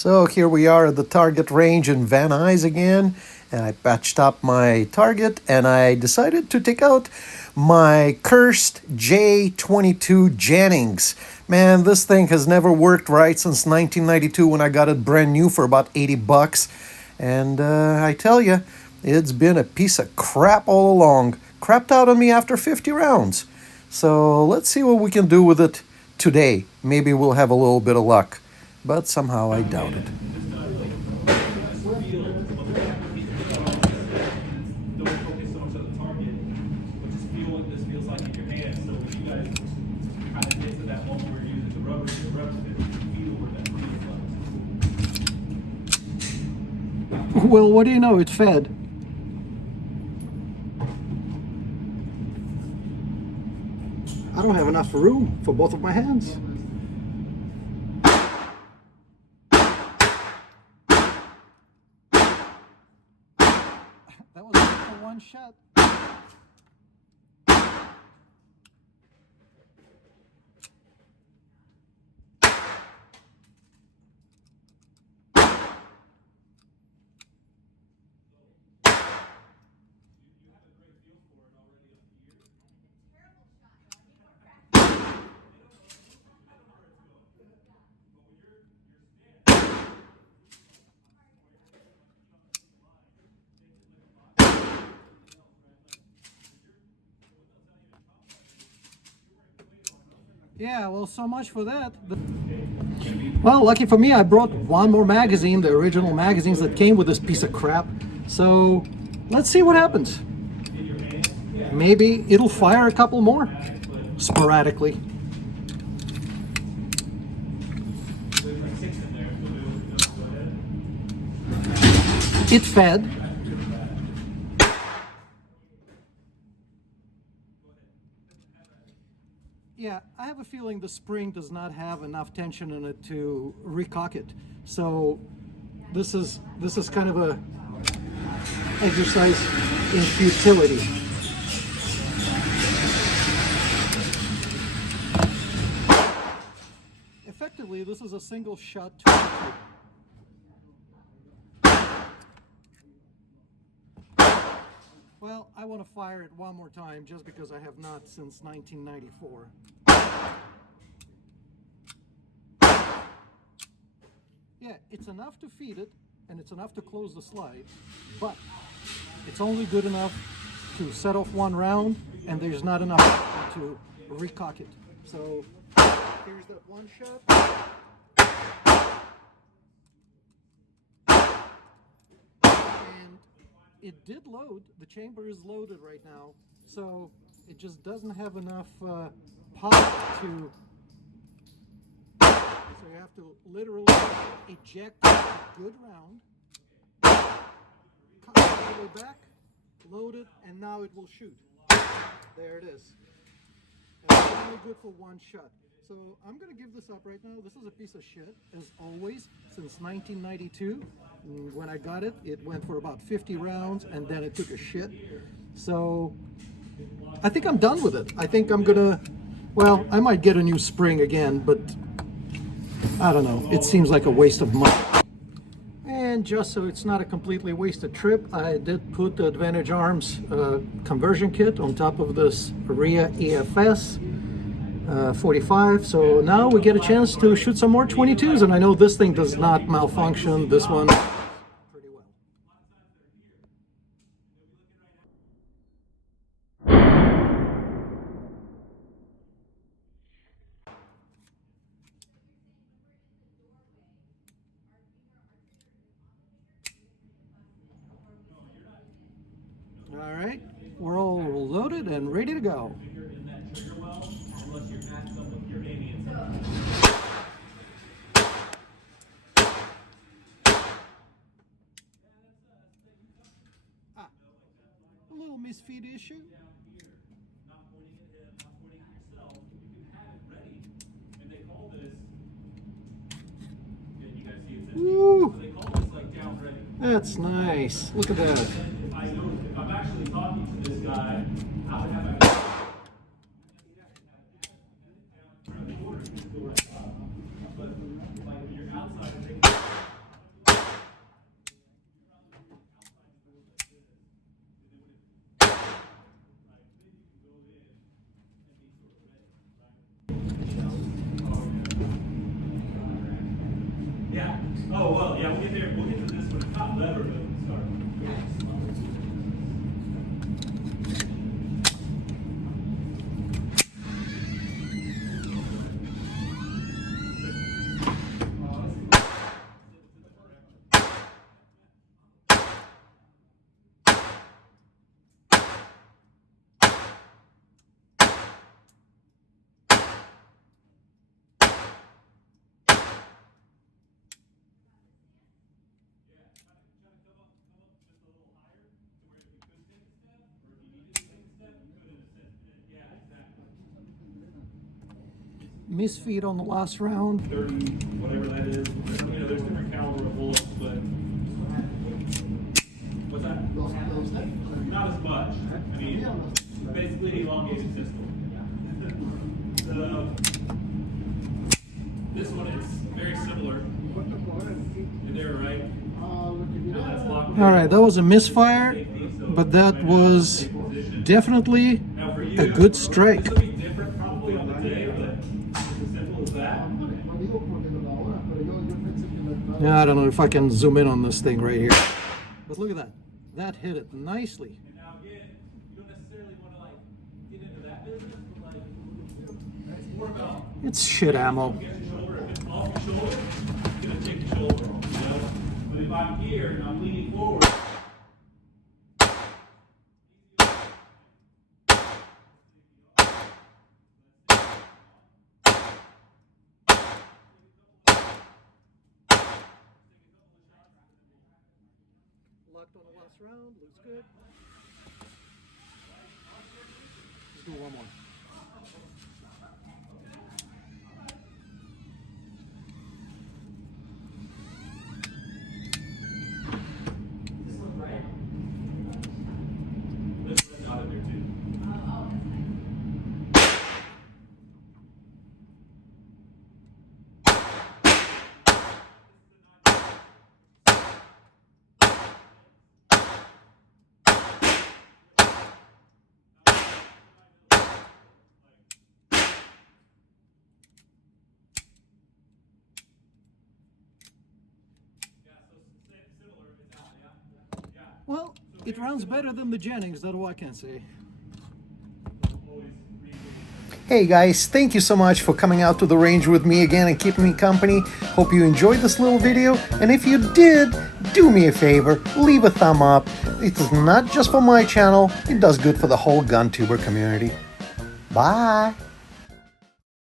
So here we are at the target range in Van Nuys again, and I patched up my target and I decided to take out my cursed J-22 Jennings. Man, this thing has never worked right since 1992 when I got it brand new for about 80 bucks. And I tell you, it's been a piece of crap all along. Crapped out on me after 50 rounds. So let's see what we can do with it today. Maybe we'll have a little bit of luck. But somehow I doubt it. Well, what do you know? It's fed. I don't have enough room for both of my hands. That was for one shot. Yeah, well, so much for that. Well, lucky for me, I brought one more magazine, the original magazines that came with this piece of crap. So let's see what happens. Maybe it'll fire a couple more sporadically. It fed. Yeah, I have a feeling the spring does not have enough tension in it to recock it. So this is kind of a exercise in futility. Effectively, this is a single shot 22. Well, I want to fire it one more time just because I have not since 1994. Yeah, it's enough to feed it and it's enough to close the slide, but it's only good enough to set off one round and there's not enough to recock it. So here's that one shot. It did load. The chamber is loaded right now, so it just doesn't have enough pop to. So you have to literally eject a good round, cut it all the way back, load it, and now it will shoot. There it is. And it's only good for one shot. So I'm going to give this up right now. This is a piece of shit, as always, since 1992. When I got it, it went for about 50 rounds, and then it took a shit. So I think I'm done with it. I think I'm going to, well, I might get a new spring again, but I don't know. It seems like a waste of money. And just so it's not a completely wasted trip, I did put the Advantage Arms conversion kit on top of this RIA EFS 45. So now we get a chance to shoot some more 22s, and I know this thing does not malfunction. This one pretty well. All right, we're all loaded and ready to go. A little misfeed issue. Woo! That's nice. Look at that. I'm actually talking to this guy. Yeah. Oh, well, yeah, we'll get there. We'll get to this one. It's not lever, but start. Misfeed on the last round. 30, whatever that is. You know, there's different caliber of bullets, but what's that? Not as much. I mean, basically elongated pistol. This one is very similar. You're there, right? That's locked. All right, that was a misfire, but that was definitely a good strike. This will be different probably on the day, but it's as simple as that. Yeah, I don't know if I can zoom in on this thing right here. But look at that. That hit it nicely. And now again, you don't necessarily want to like get into that business, but like it's more about It's shit ammo. get your shoulder. If it's off your shoulder, it's gonna take your shoulder, you know? But if I'm here and I'm leaning forward, Locked on the last round, looks good. Let's do one more. there's a dot in there too. Well, it runs better than the Jennings, that's what I can say. Hey guys, thank you so much for coming out to the range with me again and keeping me company. Hope you enjoyed this little video, and if you did, do me a favor, leave a thumb up. It is not just for my channel, it does good for the whole gun tuber community. Bye!